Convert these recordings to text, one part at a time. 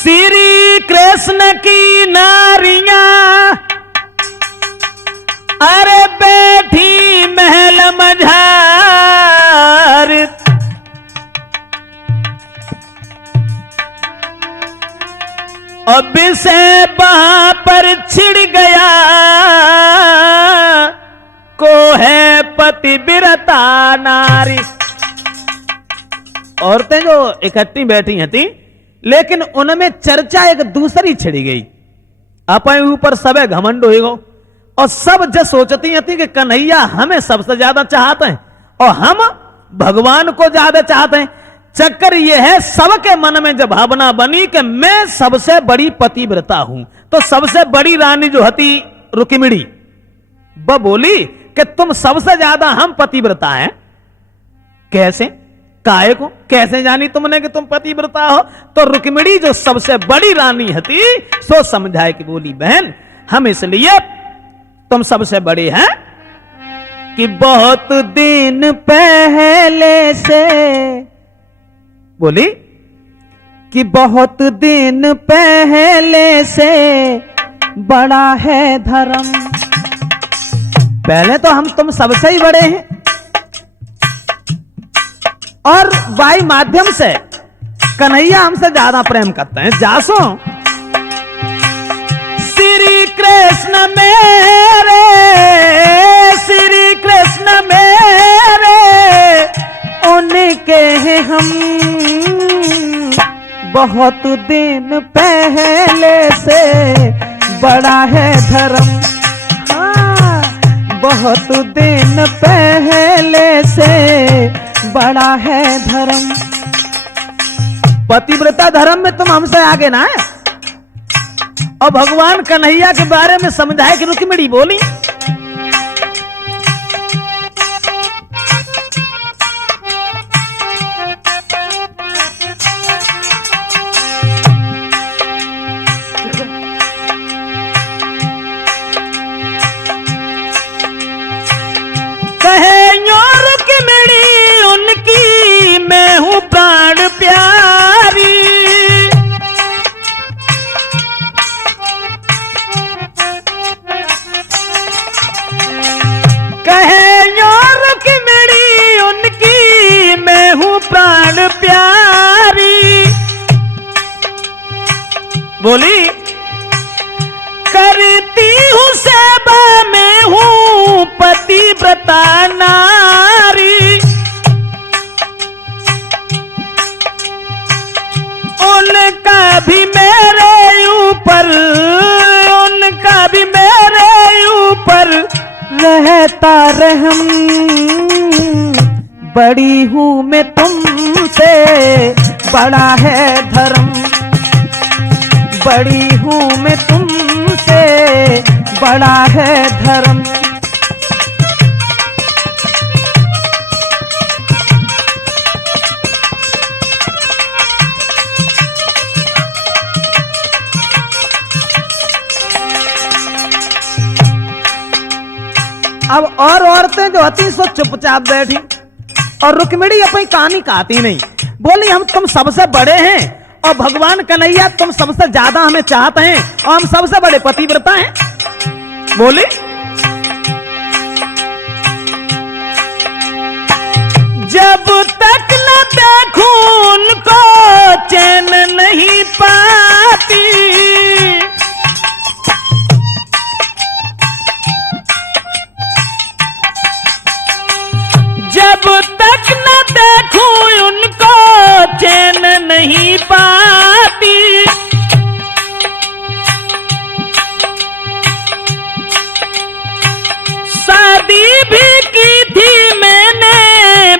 श्री कृष्ण की नारियां अरे बैठी महल मझार, और विषय वहां पर छिड़ गया, को है पतिव्रता नारी। औरतें जो इकट्ठी बैठी थी, लेकिन उनमें चर्चा एक दूसरी छिड़ी गई। अपने ऊपर सबे घमंड हो गो, और सब जो सोचती थी कि कन्हैया हमें सबसे ज्यादा चाहते हैं और हम भगवान को ज्यादा चाहते हैं। चक्कर यह है, सबके मन में जब भावना बनी कि मैं सबसे बड़ी पतिव्रता हूं, तो सबसे बड़ी रानी जो हती रुक्मिणी, वह बोली कि तुम सबसे ज्यादा हम पतिव्रता हैं। कैसे, काहे को, कैसे जानी तुमने कि तुम पतिव्रता हो? तो रुक्मिणी जो सबसे बड़ी रानी हती, सो समझाए कि बोली बहन हम इसलिए तुम सबसे बड़े हैं कि बहुत दिन पहले से, बोली कि बहुत दिन पहले से बड़ा है धर्म। पहले तो हम तुम सबसे ही बड़े हैं, और वाई माध्यम से कन्हैया हमसे ज्यादा प्रेम करते हैं। जासो श्री कृष्ण मेरे, श्री कृष्ण मेरे, उनके हैं हम बहुत दिन पहले से बड़ा है धर्म। हाँ, बहुत दिन पहले से बड़ा है धर्म। पतिव्रता धर्म में तुम हमसे आगे ना है। और भगवान कन्हैया के बारे में समझाए कि रुक्मिणी बोली कहे यो रुक्मिणी उनकी मैं हूं प्राण प्यारी। प्यारी बोली करती हूँ सेवा में हूँ पतिव्रता नारी। उनका भी मेरे ऊपर, उनका भी मेरे ऊपर रहता रहम। बड़ी हूँ मैं तुमसे बड़ा है धर्म। बड़ी हूँ मैं तुमसे बड़ा है धर्म। अब और औरतें जो होती सो चुपचाप बैठी और रुक्मिणी अपनी कहानी कहती नहीं। बोली हम तुम सबसे बड़े हैं और भगवान कन्हैया तुम सबसे ज्यादा हमें चाहते हैं और हम सबसे बड़े पतिव्रता हैं। बोली जब तक न देखूं उनको चैन नहीं पाती। जब तक न देखूं उनको चैन नहीं पाती। शादी भी की थी मैंने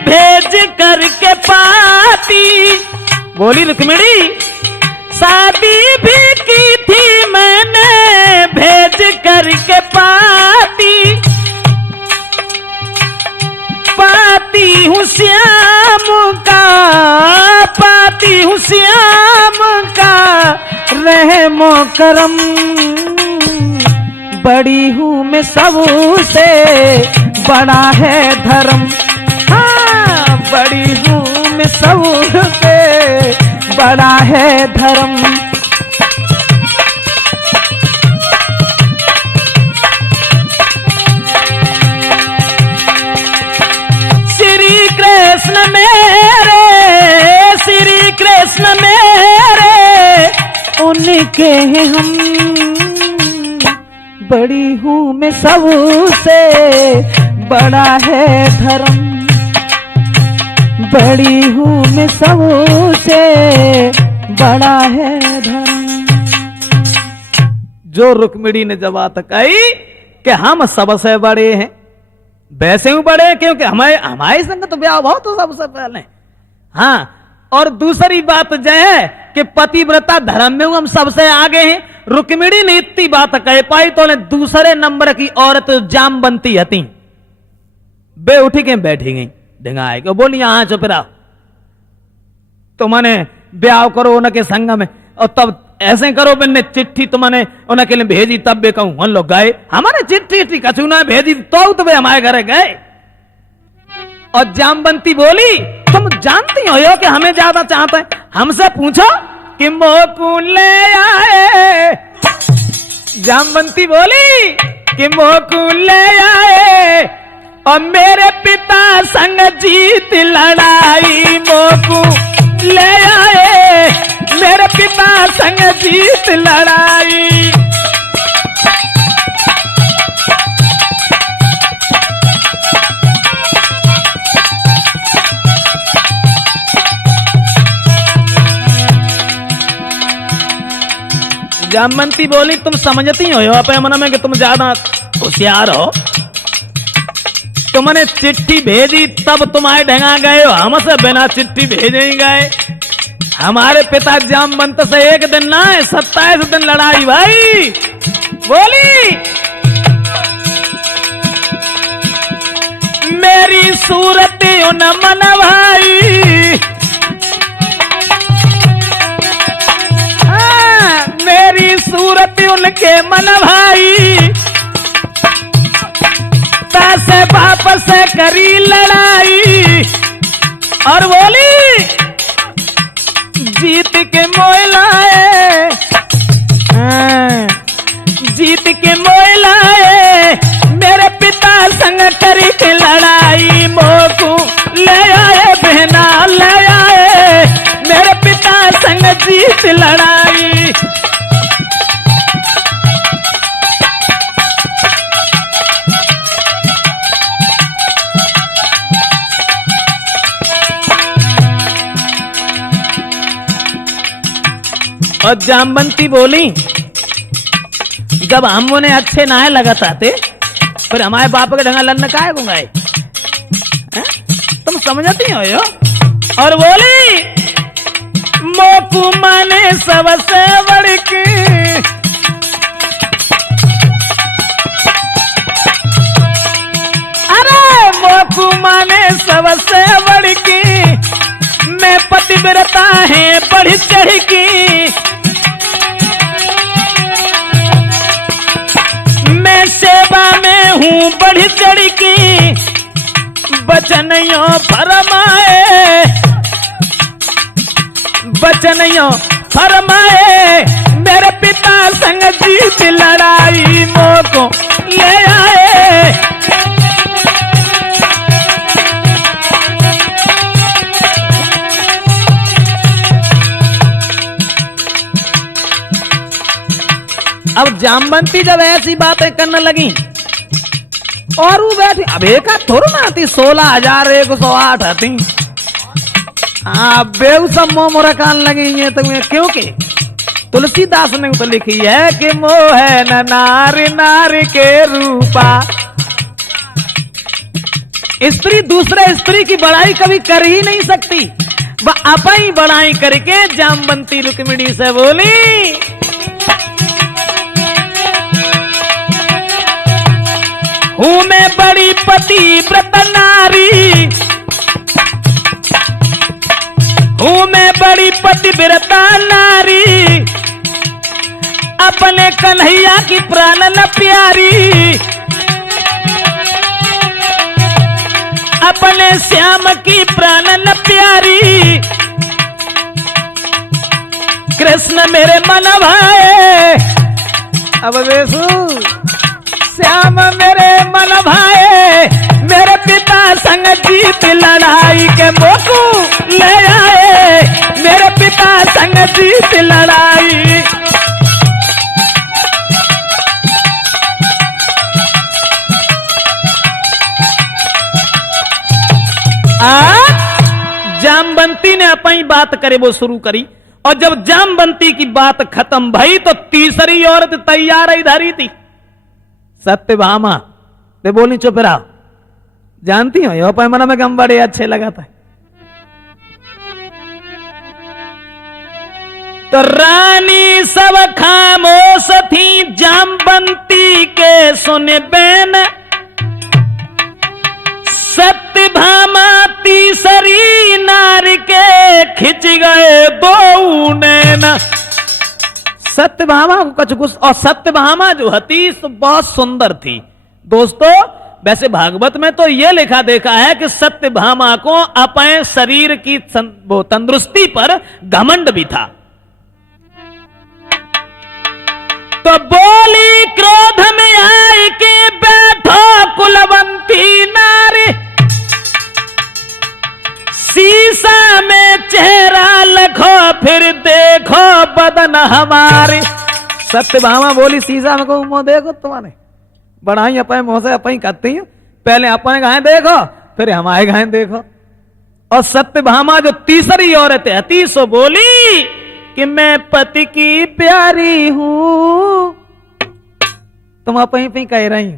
भेज करके पाती। बोली रुक्मिणी शादी भी की थी मैंने भेज करके पाती। पाती हूँ श्याम का, पाती हूँ श्याम का रहमो करम। बड़ी हूँ मैं सबसे बड़ा है धर्म। हाँ बड़ी हूँ मैं सबसे बड़ा है धर्म। के हैं हम, बड़ी हूं मैं सबसे, बड़ा है धर्म, बड़ी हूं मैं सबसे, बड़ा है धर्म। जो रुक्मिणी ने जब बात कही कि हम सबसे बड़े हैं, वैसे ही बड़े हैं क्योंकि हमारे संग तो ब्याह बहुत तो सबसे पहले। हाँ, और दूसरी बात जो है कि पतिव्रता धर्म में हम सबसे आगे हैं। रुक्मिणी ने इतनी बात कह पाई तो दूसरे नंबर की औरत जामवंती हती, बे उठी के बैठी गई ढिंगाए को, बोली यहां चुप रहा, तो मैंने ब्याह करो उनके संग में, और तब ऐसे करो, मैंने चिट्ठी तुमने उनके लिए भेजी, तब बे कहूं हम लोग गए, हमारे चिट्ठी कछु ना भेजी तो वे हमारे घर गए। और जामवंती बोली तुम जानती हो कि हमें ज्यादा चाहते हैं, हमसे पूछो कि मोकू ले आए। जामवंती बोली कि मोकू ले आए, और मेरे पिता संग जीत लड़ाई, मोकू ले आए, मेरे पिता संग जीत लड़ाई। जामवंती बोली तुम समझती हो अपने मन में कि तुम ज्यादा होशियार हो, तुमने चिट्ठी भेजी तब तुम आए ढंगा गए हो, हमसे बिना चिट्ठी भेजे ही गए। हमारे पिता जामवंत से एक दिन ना है 27 दिन लड़ाई भाई। बोली मेरी सूरत उन मन भाई, मेरी सूरत उनके मन भाई, पैसे वापस करी लड़ाई। और बोली जीत के मोइलाए, जीत के मोइलाए, मेरे पिता संग करी के लड़ाई, मोकू ले आए बहना ले आए, मेरे पिता संग जीत लड़ाई। और जामवंती बोली जब हम उन्हें अच्छे नाहे लगाते फिर हमारे बाप के ढंगा लड़ने काहे गुंगाए, तुम समझती हो यो? और बोली मोकू माने सबसे बड़ी की, अरे मोकू माने सबसे बड़ी की, मैं पतिव्रता है बढ़ी चढ़ी की, मैं सेवा में हूँ बढ़ी चढ़ी की, बचनियों फरमाए, बचनियों फरमाए, मेरे पिता संग जीत लड़ाई, मोको ले आए। अब जामवंती जब ऐसी बातें करने लगी और वो बैठी, अब एक थोड़ा ना आती 16,108 आती, हाँ बेऊ सब मोह कान लगी है तुम्हें, क्योंकि तुलसीदास ने तो लिखी है कि मोह है न नारी नारी के रूपा, स्त्री दूसरे स्त्री की बड़ाई कभी कर ही नहीं सकती, वह अपनी बड़ाई करके जामवंती रुक्मिणी से बोली हूं मैं बड़ी पतिव्रत नारी, हूं मैं बड़ी पतिव्रता नारी, अपने कन्हैया की प्राण न प्यारी, अपने श्याम की प्राण न प्यारी, कृष्ण मेरे मन भाए। अब वेसु श्याम मेरे मन भाए, मेरे पिता संग जीत लड़ाई के मोकू ले आए, मेरे पिता संग जीत लड़ाई। बात करे वो शुरू करी। और जब जामवंती की बात खत्म भई तो तीसरी औरत तैयार इधर ही थी, सत्यभामा। ते बोली चुप रहा, जानती हो यो पैमाना में कम बड़े अच्छे लगा था। तो रानी सब खामोश थी, जामवंती के सुने बैन, सत्यभामा तीसरी नारी के खिंच गए दो नैन। सत्यभामा को कुछ गुस्सा, और सत्यभामा जो हती बहुत सुंदर थी। दोस्तों वैसे भागवत में तो यह लिखा देखा है कि सत्यभामा को अपने शरीर की तंदुरुस्ती पर घमंड भी था। तो बोली क्रोध में आई के बैठो कुलवंती नारी, शीशा में चेहरा लखो फिर देखो बदन हमारे। सत्यभामा बोली शीशा में को मुंह देखो तुम्हारे, बढ़ाई अपने मुंह से अपनी करती है, पहले अपने गाय देखो फिर हमारे गाय देखो। और सत्यभामा जो तीसरी औरत है सो बोली कि मैं पति की प्यारी हूं। तुम अपनी पे कह रही,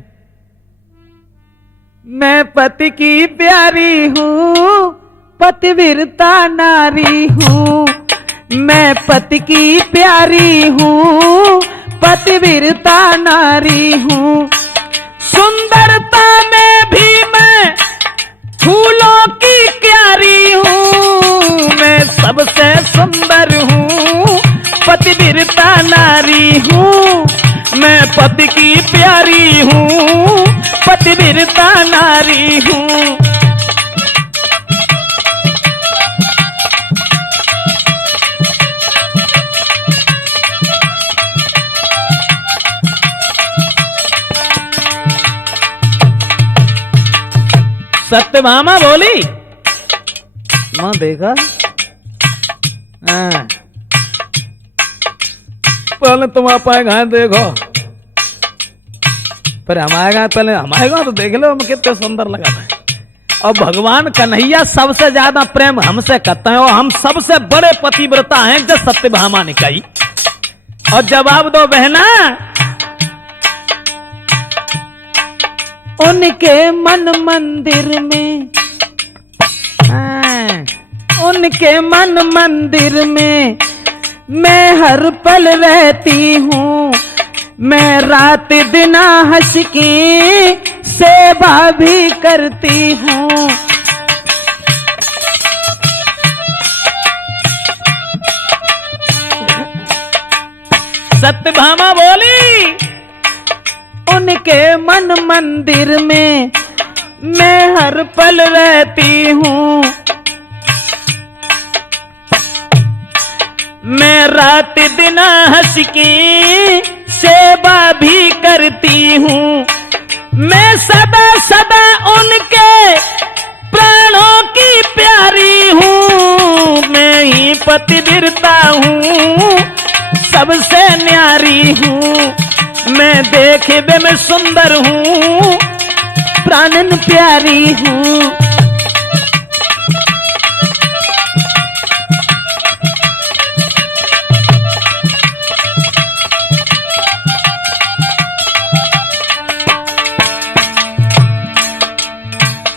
मैं पति की प्यारी हूं, पतिव्रता नारी हूं, मैं पति की प्यारी हूं, पतिव्रता नारी हूं। सुंदरता में भी मैं फूलों की क्यारी हूं, मैं सबसे सुंदर हूं, पतिव्रता नारी हूं, मैं पति की प्यारी हूं, पतिव्रता नारी हूं। सत्यभामा बोली, मां देखा पहले तुम आप गाय देखो फिर हमारे गाय, पहले हमारे गाय तो देख लो हम कितने सुंदर लगा था। और भगवान कन्हैया सबसे ज्यादा प्रेम हमसे करते हैं, और हम सबसे बड़े पतिव्रता हैं जो सत्यभामा ने कही। और जवाब दो बहना, उनके मन मंदिर में, उनके मन मंदिर में मैं हर पल रहती हूँ, मैं रात दिन हंस की सेवा भी करती हूँ। सत्यभामा बोली, उनके मन मंदिर में मैं हर पल रहती हूँ, मैं रात दिन हंस की सेवा भी करती हूँ, मैं सदा सदा उनके प्राणों की प्यारी हूँ, मैं ही पतिव्रता हूँ, सबसे न्यारी हूँ, मैं देखने में सुंदर हूँ, प्राणन प्यारी हूँ।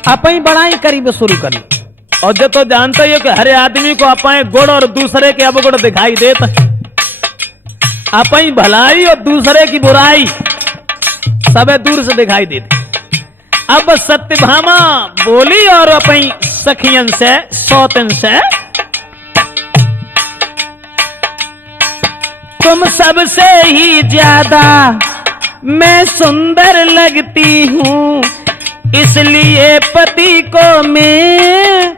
अपनी बड़ाई करीब शुरू करी। और जो तो जानते ही हो कि हर आदमी को अपने गुण और दूसरे के अवगुण दिखाई देता, अपनी भलाई और दूसरे की बुराई सब दूर से दिखाई देती। अब सत्यभामा बोली और अपनी सखियन से सौतन से, तुम सबसे ही ज्यादा मैं सुंदर लगती हूँ, इसलिए पति को मैं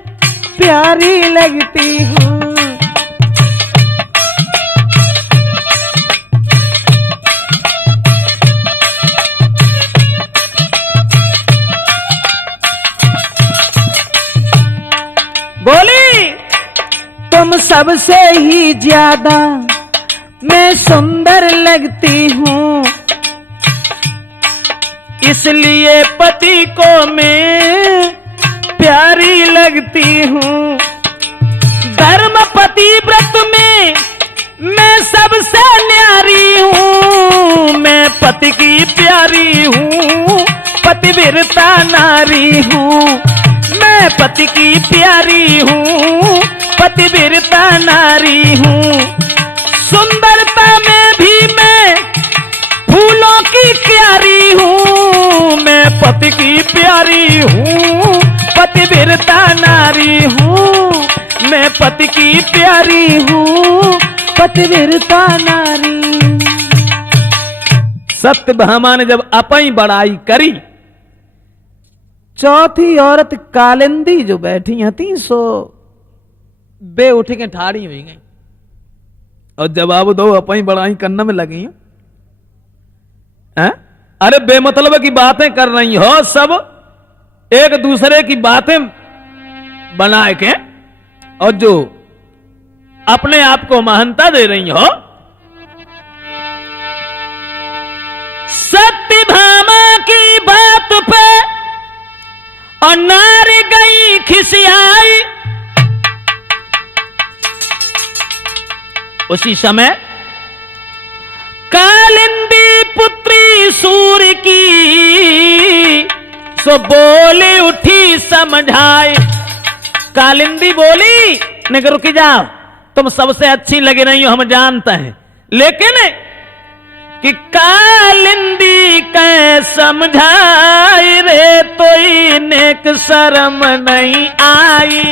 प्यारी लगती हूँ। बोली, तुम सबसे ही ज्यादा मैं सुंदर लगती हूँ, इसलिए पति को मैं प्यारी लगती हूँ। धर्मपति व्रत में मैं सबसे न्यारी हूँ, मैं पति की प्यारी हूँ, पतिव्रता नारी हूँ, मैं पति की प्यारी हूँ, पतिव्रता नारी हूँ। सुंदरता में भी मैं फूलों की क्यारी हूँ, मैं पति की प्यारी हूँ, पतिव्रता नारी हूँ, मैं पति की प्यारी हूँ, पतिव्रता नारी। सत्यभामा ने जब अपनी बड़ाई करी, चौथी औरत कालिंदी जो बैठी थी सो बे उठ के ठाड़ी हुई गई और जवाब दो अपनी बड़ाई करने में लगी हैं? अरे बेमतलब की बातें कर रही हो, सब एक दूसरे की बातें बनाए के और जो अपने आप को महानता दे रही हो। सत्यभामा की बात पे और नार गई खिसियाई। उसी समय कालिंदी पुत्री सूर्य की सो बोली उठी समझाए। कालिंदी बोली ने रुक जाओ, तुम सबसे अच्छी लगे नहीं हो हम जानते हैं, लेकिन कि कालिंदी कै समझाई रे तो नेक शर्म नहीं आई।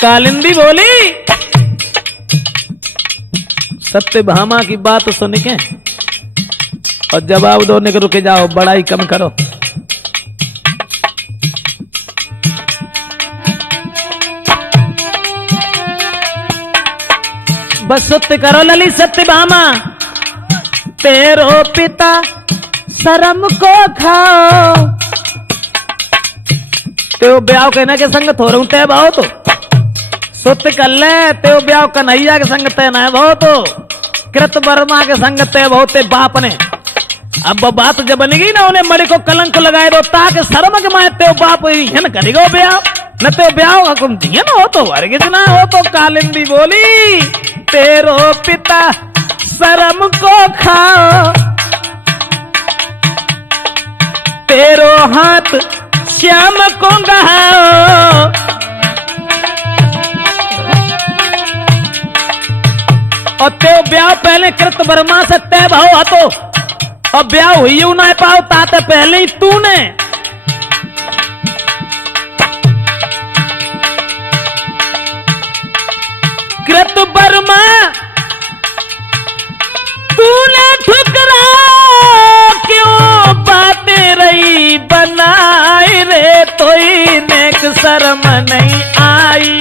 कालिंदी बोली सत्यभामा की बात सुन के और जवाब दो ने रुके जाओ, बड़ाई कम करो। बस सत्य करो लली सत्यभामा, तेरो पिता शर्म को खाओ। त्यो ब्याह कहना के संग थो रहूं तय भाव तो सत्य कर ले, त्यो ब्याह कन्हैया के संग तय न भाव तो कृत वर्मा के संग तय भाव ते बाप ने। अब बात जब बनेगी ना उन्हें मणि को कलंक लगाए दो ताकि शर्म के माए त्यो बाप हिन करेगा ब्याह, न त्यो ब्याह हुकुम दिए ना हो तो हरगिज ना हो तो। कालिंदी बोली तेरो पिता शर्म को खाओ, तेरो हाथ श्याम को गहाओ। और त्यो ब्याह पहले कृत वर्मा से तय भाव हतो और ब्याह हुई ना पाओ ताते पहले ही तूने कृत वर्मा तूने ठुकरा क्यों बातें रही बनाए रे तो नेक शर्म नहीं आई।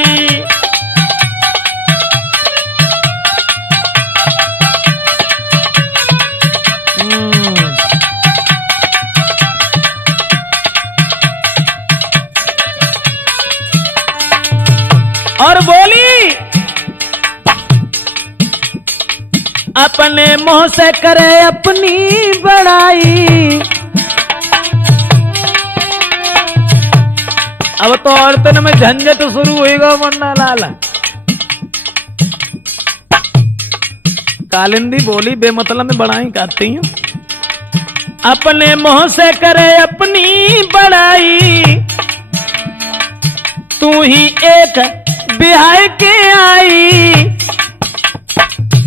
और बोली अपने मुंह से करे अपनी बड़ाई। अब तो औरतन में झंझट शुरू होएगा मुन्ना लाल। कालिंदी बोली बेमतलब में बड़ाई करती हूँ, अपने मुंह से करे अपनी बड़ाई। तू ही एक बिहार के आई।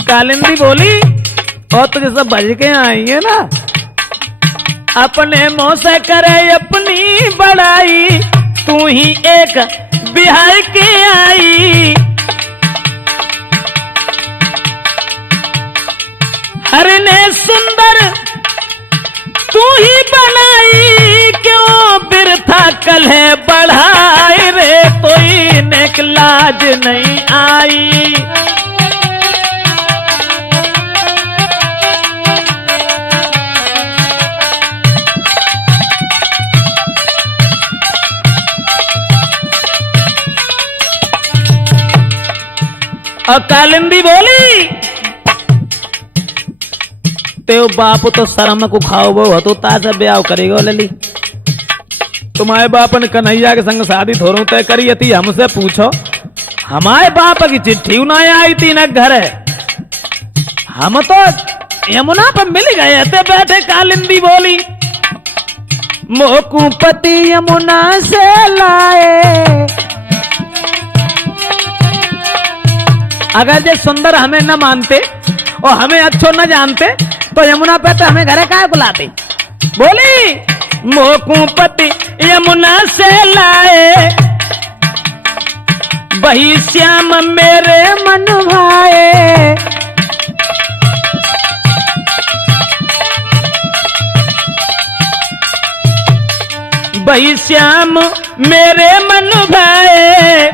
कालिंदी बोली और तुझे सब बज के आई है ना, अपने मुंह से करे अपनी बड़ाई। तू ही एक बिहार के आई। हर ने सुंदर तू ही बनाई, क्यों बिरथा कल है बढ़ाए रे कोई नेक लाज नहीं आई। और कालिंदी बोली ते बाप तो शर्म को खाओ वो तो ताजा ब्याह करेगा लली। तुम्हारे बाप ने कन्हैया के संग शादी थोड़ो तय करी थी, हमसे पूछो। हमारे बाप की चिट्ठी ना आई थी न घर है, हम तो यमुना पर मिल गए थे बैठे। कालिंदी बोली मोकू पति यमुना से लाए। अगर ये सुंदर हमें न मानते और हमें अच्छो न जानते तो यमुना पे तो हमें घरे काहे बुलाते। बोली मोकू पति यमुना से लाए, वही श्याम मेरे मन भाए। वही श्याम मेरे मन भाए,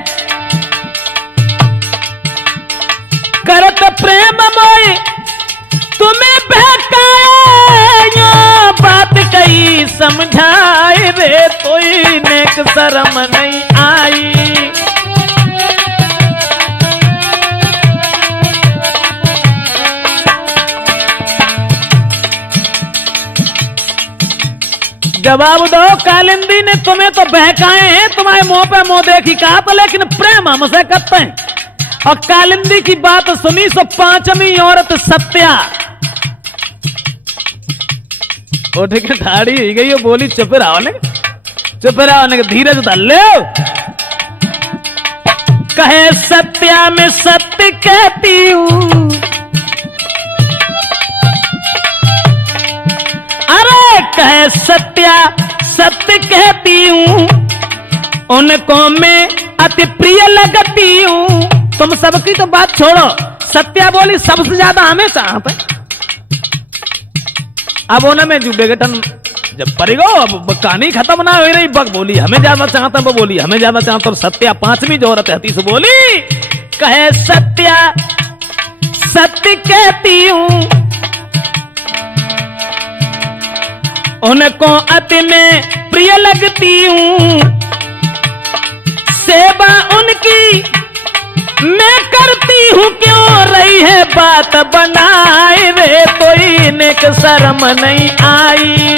करत प्रेम मोई तुम्हें बहकाए। बात कही समझाए रे कोई नेक शर्म नहीं आई। जवाब दो कालिंदी ने, तुम्हें तो बहकाए हैं, तुम्हारे मुंह पे मुंह देखी कहा तो, लेकिन प्रेम हमसे करते हैं। और कालिंदी की बात सुनी सो पांचवी औरत सत्या उठ के ठाड़ी हो गई, बोली चुप रहो ने, चुप रहो ने, धीरज धर लो। कहे सत्या में सत्य कहती हूँ, अरे कहे सत्या सत्य कहती हूँ, उनको मैं अति प्रिय लगती हूँ। तुम सबकी तो बात छोड़ो, सत्या बोली सबसे ज्यादा हमें चाहते। अब उन्हें जो बेगटन जब पड़ेगो, अब कहानी खत्म ना हो रही, बक बोली हमें ज्यादा चाहता, वो बोली हमें ज्यादा चाहता। सत्या पांचवी जो औरत है से बोली, कहे सत्या सत्य कहती हूँ, उनको अति में प्रिय लगती हूँ। सेवा उनकी मैं करती हूँ, क्यों रही है बात बनाए रे कोई नेक शर्म नहीं आई।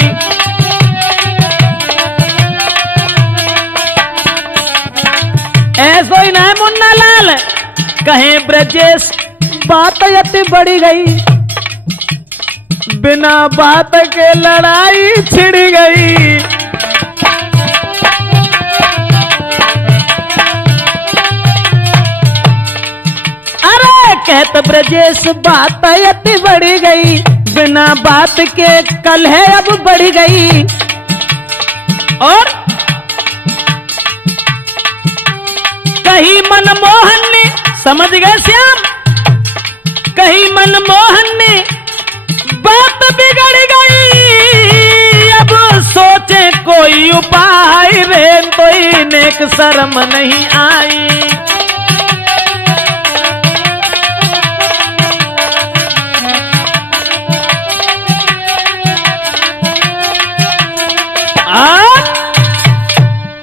ऐसो ही ना मुन्ना लाल, कहे ब्रजेश बात अति बढ़ी गई, बिना बात के लड़ाई छिड़ गई। अरे कहत ब्रजेश बात अति बढ़ी गई, बिना बात के कल है अब बढ़ गई। और कहीं मनमोहन ने, समझ गए श्याम, कहीं मनमोहन ने बात बिगड़ गई। अब सोचे कोई उपाय रे कोई नेक शर्म नहीं आई।